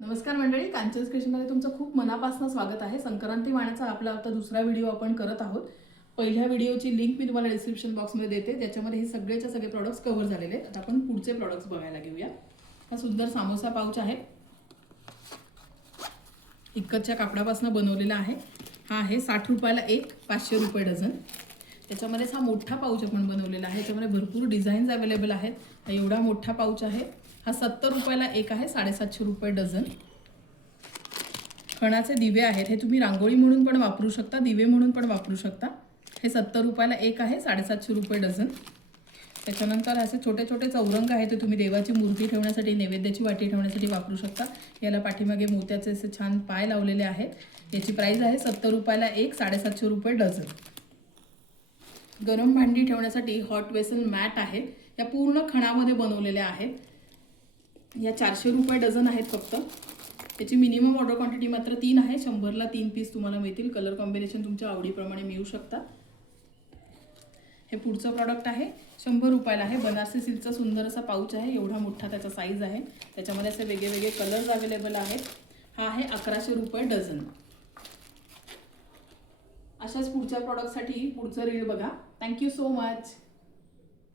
नमस्कार मंडळी, कांचन क्रिएशनमध्ये तुमचं खूप मनापासून स्वागत आहे। संक्रांती वाण्याचा आपला आता दुसरा व्हिडिओ आपण करत आहोत। पहिल्या व्हिडिओची लिंक मी तुम्हाला डिस्क्रिप्शन बॉक्समध्ये देते, ज्याच्यामध्ये हे सगळेच्या सगळे प्रॉडक्ट्स कव्हर झालेले आहेत। आता आपण पुढचे प्रॉडक्ट्स बघायला घेऊया। हा सुंदर सामोसा पाऊच आहे, इक्कतच्या कापडापासून बनवलेला आहे। हा आहे 60 रुपयाला एक, 500 रुपये डझन। त्याच्यामध्येच हा मोठा पाऊच आपण बनवलेला आहे, त्याच्यामध्ये भरपूर डिझाईन्स अवेलेबल आहेत। हा एवढा मोठा पाऊच आहे, हा 70 रुपयाला एक आहे, 750 रुपये डझन। खणाचे दिवे आहेत, हे तुम्ही रांगोळी म्हणून पण वापरू शकता, दिवे म्हणून पण वापरू शकता। हे 70 रुपयाला एक आहे, 750 रुपये डझन। त्याच्यानंतर असे छोटे छोटे चौरंग आहेत, ते तुम्ही देवाची मूर्ती ठेवण्यासाठी, नैवेद्याची वाटी ठेवण्यासाठी वापरू शकता। याला पाठीमागे मोत्याचे असे छान पाय लावलेले आहेत। याची प्राइस आहे 70 रुपयाला एक, 750 रुपये डझन। गरम भांडी ठेवण्यासाठी हॉट वेसल मॅट आहेत, या पूर्ण खणामध्ये बनवलेल्या आहेत। या 400 रुपये डझन आहेत फक्त। याची मिनिमम ऑर्डर क्वांटिटी मात्र 3 आहे, 100ला 3 पीस तुम्हाला मिळतील। कलर कॉम्बिनेशन तुमच्या आवडीप्रमाणे मिळू शकता। हे पुढचं प्रॉडक्ट आहे, 100 रुपयाला आहे। बनारसी सिल्कचा सुंदर असा पाऊच आहे, एवढा मोठा त्याचा साईज आहे। त्याच्यामध्ये असे वेगवेगळे कलर्स अवेलेबल आहेत। हा आहे 1100 रुपये डझन। अशाच पुढच्या प्रॉडक्टसाठी पुढचं रील बघा। Thank you so much.